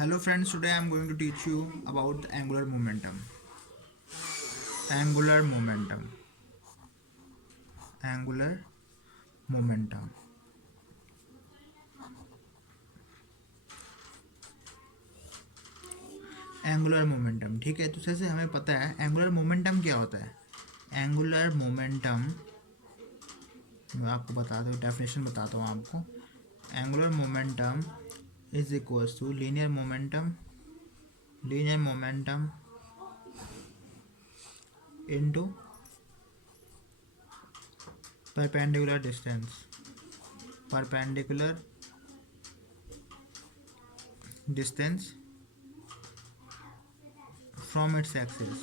Hello friends, today I am going to teach you about the angular momentum. Angular momentum. Angular momentum. Angular momentum, ठीक है। तो जैसे हमें पता है एंगुलर मोमेंटम क्या होता है। एंगुलर मोमेंटम मैं आपको बता दूँ, डेफिनेशन बताता हूँ आपको। Angular momentum is equals to linear momentum into perpendicular distance from its axis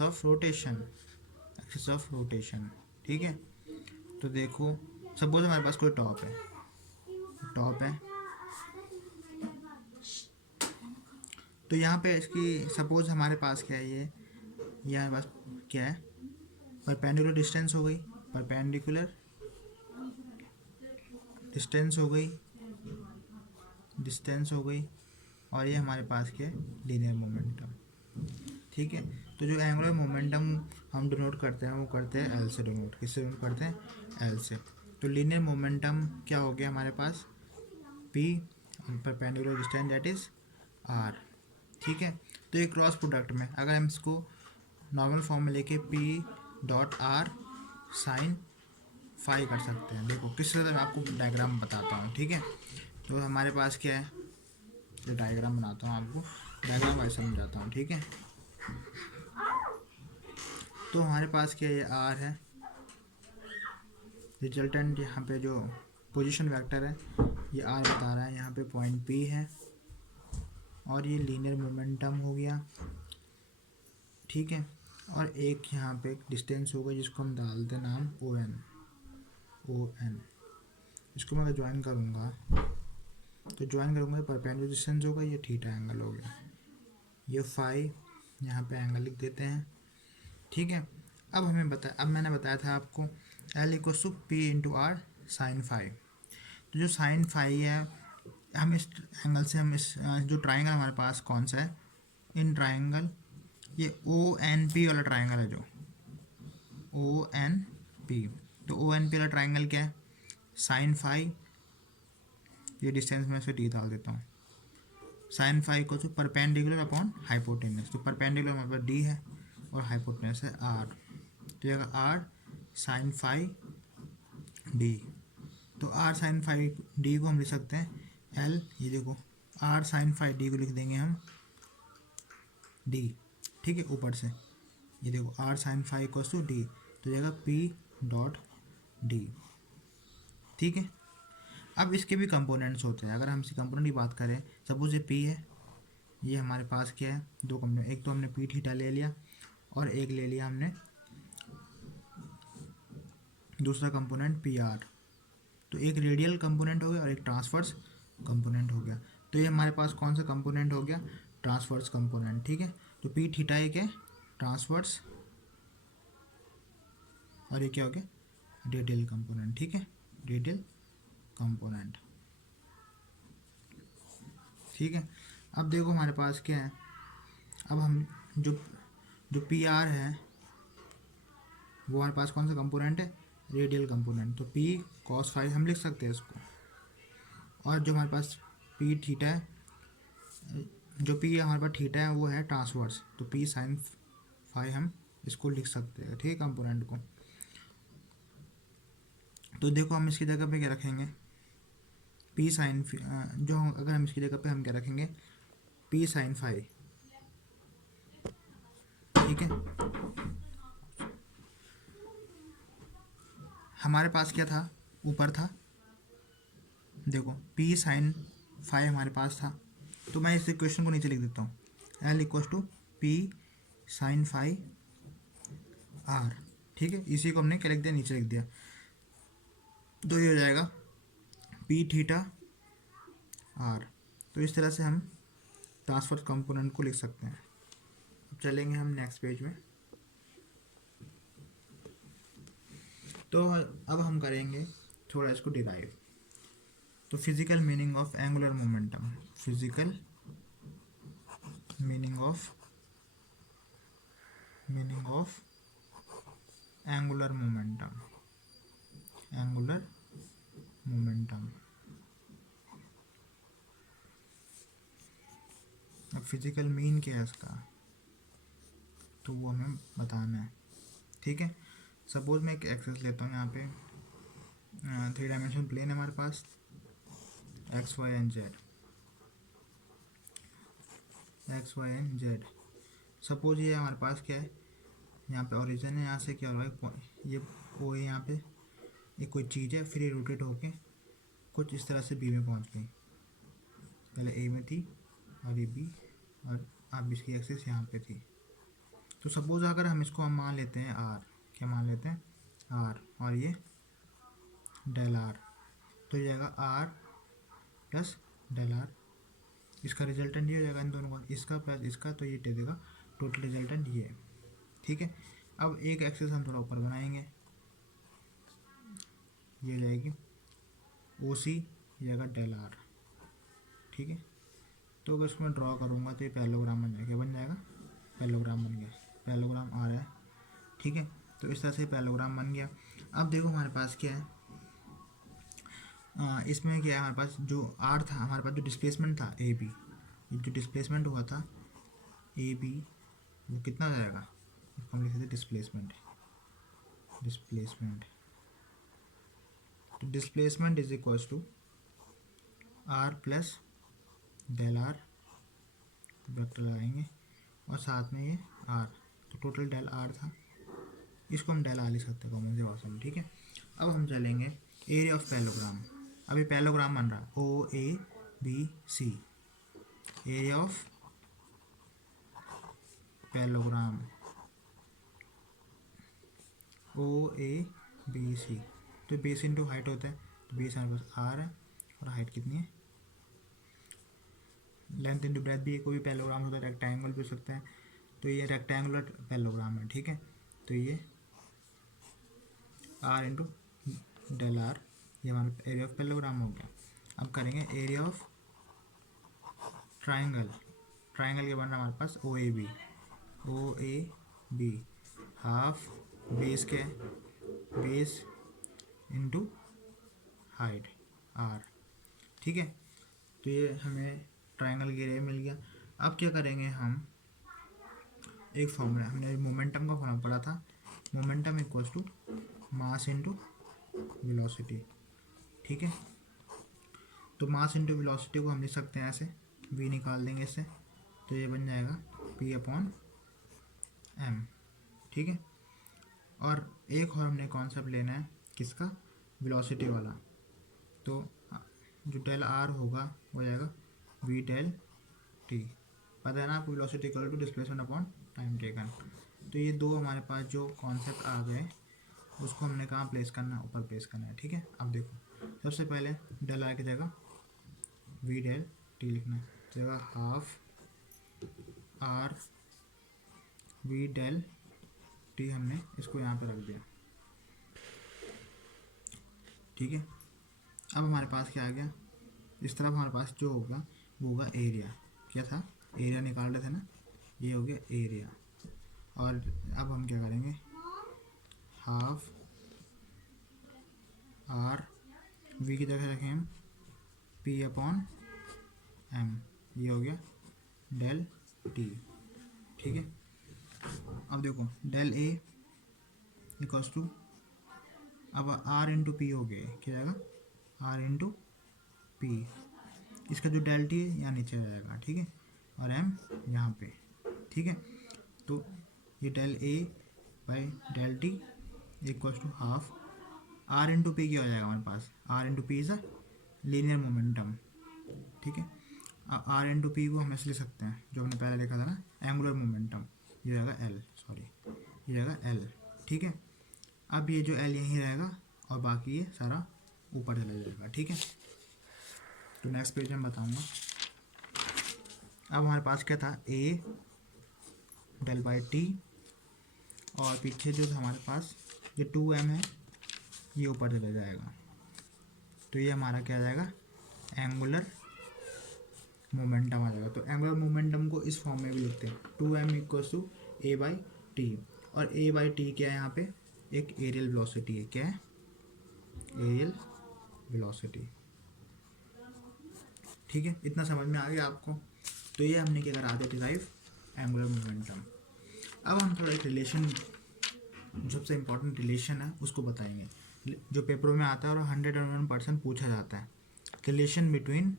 of rotation, ठीक है। तो देखो, सपोज हमारे पास कोई टॉप है। तो यहाँ पे इसकी सपोज हमारे पास क्या है, ये हमारे पास क्या है, परपेंडिकुलर डिस्टेंस हो गई, डिस्टेंस हो गई, और ये हमारे पास क्या है, लीनियर मोमेंटम, ठीक है। तो जो एंगुलर मोमेंटम हम डिनोट करते हैं वो करते हैं एल से डिनोट। किससे डिनोट करते हैं? एल से। तो लीनियर मोमेंटम क्या हो गया हमारे पास? P perpendicular distance that is R, ठीक है। तो ये क्रॉस प्रोडक्ट में अगर हम इसको नॉर्मल फॉर्म में लेके P dot R sine phi कर सकते हैं। देखो किस तरह से मैं आपको डायग्राम बताता हूँ, ठीक है। तो हमारे पास क्या है, तो डायग्राम बनाता हूँ आपको, डायग्राम वाइज समझाता हूँ, ठीक है। तो हमारे पास क्या ये आर है, रिजल्टेंट यहाँ पे जो पोजीशन वेक्टर है ये आर बता रहा है, यहाँ पे पॉइंट पी है, और ये लीनियर मोमेंटम हो गया, ठीक है। और एक यहाँ पे डिस्टेंस होगा जिसको हम डालते हैं नाम ओ एन। इसको मैं अगर ज्वाइन करूँगा तो परपेंडिकुलर डिस्टेंस होगा, ये थीटा एंगल हो गया, ये फाई यहाँ पे एंगल लिख देते हैं, ठीक है। अब मैंने बताया था आपको L equals to P into R sine phi. तो जो साइन फाई है, हम इस एंगल से हम इस जो ट्राइंगल हमारे पास कौन सा है, इन ट्राइंगल ये ओ एन पी वाला ट्राइंगल है, जो ओ एन पी। तो ओ एन पी वाला ट्राइंगल क्या है, साइन फाई, ये डिस्टेंस में से डी डाल देता हूँ, साइन फाई को तो परपेंडिकुलर अपॉन हाइपोटेनस। तो परपेंडिकुलर हमारे पास डी है और हाइपोटेनस है आर, तो ये आर साइन फाई डी। तो आर साइन फाई डी को हम लिख सकते हैं एल, ये देखो आर साइन फाई डी को लिख देंगे हम डी, ठीक है, ऊपर से ये देखो R sine phi equals to D, तो जाएगा पी डॉट डी, ठीक है। अब इसके भी कंपोनेंट्स होते हैं। अगर हम इसकी कंपोनेंट की बात करें, सपोज ये पी है, ये हमारे पास क्या है, दो कंपोनेंट, एक तो हमने पी थीटा ले लिया और एक ले लिया हमने दूसरा कंपोनेंट पी आर। तो एक रेडियल कंपोनेंट हो गया और एक ट्रांसवर्स कंपोनेंट हो गया। तो ये हमारे पास कौन सा कंपोनेंट हो गया, ट्रांसवर्स कंपोनेंट, ठीक है। तो पी थीटा एक है ट्रांसवर्स, और ये क्या हो गया, रेडियल कंपोनेंट, ठीक है, रेडियल कंपोनेंट, ठीक है। अब देखो हमारे पास क्या है, अब हम जो जो पी आर है वो हमारे पास कौन सा कंपोनेंट है, रेडियल कंपोनेंट। तो पी कॉस फाई हम लिख सकते हैं इसको, और जो हमारे पास पी थीटा है, जो पी हमारे पास थीटा है वो है ट्रांसवर्स, तो पी साइन फाई हम इसको लिख सकते हैं, ठीक है, कंपोनेंट को। तो देखो हम इसकी जगह पे क्या रखेंगे, पी साइन, जो अगर हम इसकी जगह पे हम क्या रखेंगे, पी साइन फाई, ठीक है। हमारे पास क्या था, ऊपर था, देखो पी साइन फाई हमारे पास था, तो मैं इस इक्वेशन को नीचे लिख देता हूँ, L equals to P sine phi R, ठीक है। इसी को हमने क्या लिख दिया, नीचे लिख दिया। तो ये हो जाएगा पी थीटा आर। तो इस तरह से हम ट्रांसफर कंपोनेंट को लिख सकते हैं। अब चलेंगे हम नेक्स्ट पेज में। तो अब हम करेंगे थोड़ा इसको डिराइव। तो physical meaning of angular momentum, physical meaning of angular momentum, angular momentum. अब फिजिकल मीन क्या है इसका, तो वो हमें बताना है। ठीक है, सपोज मैं एक एक्सेस लेता हूँ, यहाँ पे 3 डायमेंशन प्लेन है हमारे पास, X Y and Z, X Y and Z. Suppose ये हमारे पास क्या है, यहाँ पे ओरिजिन है, यहाँ से क्या हो रहा है, ये वो है यहाँ पे, ये कोई चीज़ है, फिर ये रोटेट होके कुछ इस तरह से बी में पहुँच गई, पहले ए में थी और ये बी, और अब इसकी एक्सिस यहाँ पे थी। तो सपोज अगर हम इसको हम मान लेते हैं आर, क्या मान लेते हैं आर, और ये डेल आर, तो ये जाएगा आर प्लस डेल आर, इसका रिजल्टेंट ये हो जाएगा इन दोनों का, इसका प्लस इसका, तो ये दे देगा टोटल रिजल्टेंट ये। ठीक है, अब एक एक्सिस हम थोड़ा ऊपर बनाएंगे, ये जाएगी ओ सी, ये जाएगा डेल आर। ठीक है, तो अगर इसको मैं ड्रॉ करूँगा तो ये पैरेललोग्राम बन जाएगा, बन जाएगा पैरेललोग्राम बन गया, पैरेललोग्राम आ रहा है। ठीक है, तो इस तरह से पैरेललोग्राम बन गया। अब देखो हमारे पास क्या है, इसमें क्या है, हमारे पास जो आर था, हमारे पास जो डिस्प्लेसमेंट था ए बी, जो डिस्प्लेसमेंट हुआ था ए बी, वो कितना हो जाएगा, इसको हम लिख देते डिस्प्लेसमेंट, डिस्प्लेसमेंट। तो displacement is equal to R plus del R, vector लगाएंगे, और साथ में ये आर, तो टोटल डेल आर था, इसको हम डेल आर लिख सकते हैं कॉमन से ऑप्शन। ठीक है, अब हम चलेंगे एरिया ऑफ पैरेललोग्राम। अभी पैरेललोग्राम बन रहा है O A B C, area of parallelogram O A B C, तो बेस इंटू हाइट होता है, तो बेस हमारे पास आर है और हाइट कितनी है, लेंथ इंटू ब्रेथ भी कोई भी पैरेललोग्राम होता है, रेक्टेंगल भी हो सकता है, तो ये रेक्टेंगुलर पैरेललोग्राम है। ठीक है, तो ये आर इंटू डेल आर, ये हमारा एरिया ऑफ पैरेललोग्राम हो गया। अब करेंगे एरिया ऑफ ट्राइंगल, ट्राइंगल के बन रहा है हमारे पास O A B, O A B, half base के बेस इंटू हाइट आर। ठीक है, तो ये हमें ट्राइंगल के एरिया मिल गया। अब क्या करेंगे हम, एक फॉर्मूला हमने मोमेंटम का फॉर्मूला पढ़ा था, momentum equals to mass into velocity. ठीक है, तो मास इंटू वेलोसिटी को हम लिख सकते हैं ऐसे, v निकाल देंगे इससे, तो ये बन जाएगा p अपॉन m। ठीक है, और एक और हमने कॉन्सेप्ट लेना है, किसका, वेलोसिटी वाला, तो जो डेल आर होगा वो जाएगा v डेल t, पता है ना आपको, velocity equal to displacement upon time taken. तो ये दो हमारे पास जो कॉन्सेप्ट आ गए, उसको हमने कहाँ प्लेस करना है, ऊपर प्लेस करना है। ठीक है, अब देखो सबसे पहले डेल आर की जगह वी डेल टी लिखना है, तो जगह half R V del T, हमने इसको यहाँ पे रख दिया। ठीक है, अब हमारे पास क्या आ गया, इस तरफ हमारे पास जो होगा वो होगा एरिया, क्या था, एरिया निकाल रहे थे ना, ये हो गया एरिया। और अब हम क्या करेंगे, हाफ आर वी की जगह रखें हम पी अपॉन एम, ये हो गया डेल टी। ठीक है, अब देखो डेल ए इक्वल्स टू, अब आर इंटू पी हो गया, क्या जाएगा आर इंटू पी, इसका जो डेल टी है यहाँ नीचे आ जाएगा। ठीक है, और एम यहाँ पे। ठीक है, तो ये del A by del T equals to half R into P क्या हो जाएगा हमारे पास, R into P is a linear momentum. ठीक है, आर इंटू पी को हम ऐसे ले सकते हैं, जो हमने पहले देखा था ना, एंगुलर मोमेंटम, ये रहेगा एल, सॉरी ये रहेगा एल। ठीक है, अब ये जो एल यहीं रहेगा और बाकी ये सारा ऊपर चला जाएगा। ठीक है, तो नेक्स्ट पेज में बताऊँगा। अब हमारे पास क्या था, ए डेल बाई टी, और पीछे जो हमारे पास ये 2m है, ये ऊपर चला जाएगा, तो ये हमारा क्या आ जाएगा एंगुलर मोमेंटम आ जाएगा। तो एंगुलर मोमेंटम को इस फॉर्म में भी लिखते हैं 2m इक्वल्स टू a/t। और a/t क्या है यहाँ पे, एक एरियल वेलोसिटी है। क्या है, एरियल वेलोसिटी। ठीक है, इतना समझ में आ गया आपको। तो ये हमने क्या करा दिया, डिराइव एंगुलर मोमेंटम। अब हम थोड़ा एक रिलेशन, सबसे इम्पोर्टेंट रिलेशन है उसको बताएंगे, जो पेपरों में आता है और 101% पूछा जाता है। Relation between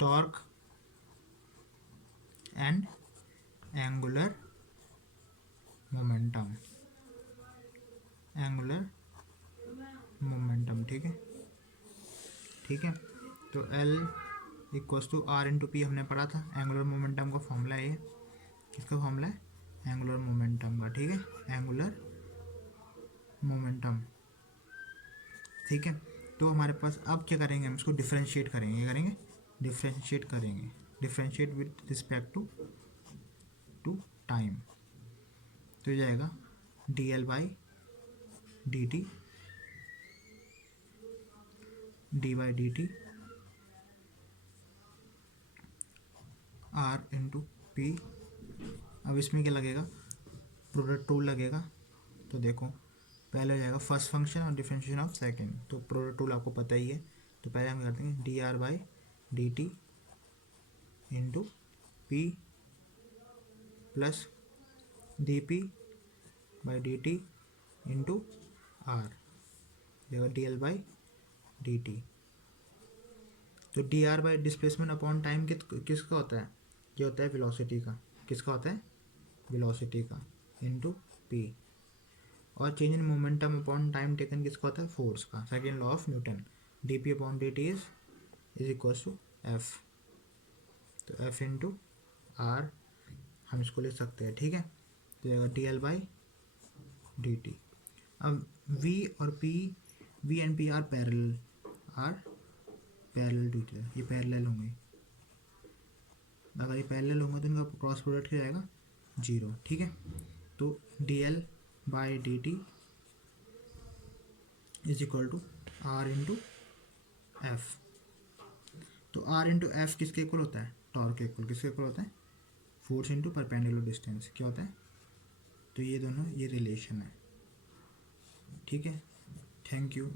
torque and angular momentum. ठीक है, ठीक है। तो L equals to R into P हमने पढ़ा था। एंगुलर मोमेंटम का फॉर्मूला है ये। किसका फॉर्मूला है, एंगुलर मोमेंटम का। ठीक है, एंगुलर मोमेंटम। ठीक है, तो हमारे पास अब क्या करेंगे, हम इसको डिफ्रेंशिएट करेंगे, differentiate with respect to time. तो ये जाएगा dl by dt d/dt r into P. अब इसमें क्या लगेगा, प्रोडक्ट रूल लगेगा। तो देखो पहले हो जाएगा फर्स्ट फंक्शन और डिफरेंशिएशन ऑफ सेकंड। तो प्रोडक्ट रूल आपको पता ही है। तो पहले हम करते हैं dr/dt into P plus dp/dt into R, dl/dt। तो dr डिस्प्लेसमेंट अपॉन टाइम किसका होता है, ये होता है वेलोसिटी का। किसका होता है, वेलोसिटी का, इंटू पी। और change in momentum upon time taken किसका होता है, फोर्स का। Second law of Newton, dp/dt is equals to F. तो एफ इंटू आर हम इसको लिख सकते हैं। ठीक है, तो जाएगा dl/dt। अब v और p, v and p are parallel to each other. ये पैरेलल होंगे, अगर ये पैरेलल होंगे तो इनका क्रॉस प्रोडक्ट क्या जाएगा, 0। ठीक है, तो dl/dt is equal to r into f. तो आर इंटू एफ किसके इक्वल होता है, टॉर्क के इक्वल। किसके इक्वल होता है, फोर्स इंटू परपेंडिकुलर डिस्टेंस। क्या होता है, तो ये दोनों ये रिलेशन है। ठीक है, थैंक यू।